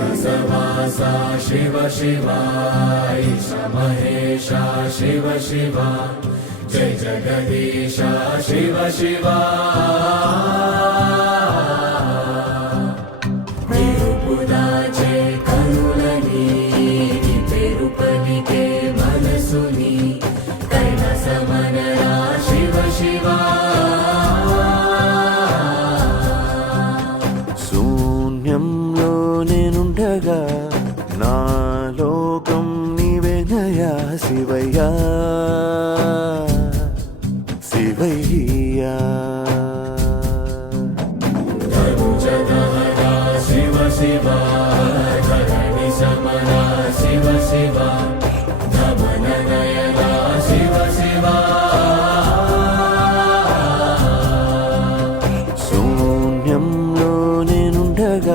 कैलासवासा शिव शिव ईश महेशा शिव शिव जय जगदीशा शिव शिव तिरुपुदाचे कनुलनी तिरुपतिके मनसुनी कैलासमनरा शिव शिव శూన్యంలో నేనుండగా నా లోకం నీవేనయా శివయ్యా శివయ్యా धनुजदहरा शिव शिव धरणि समरा शिव शिव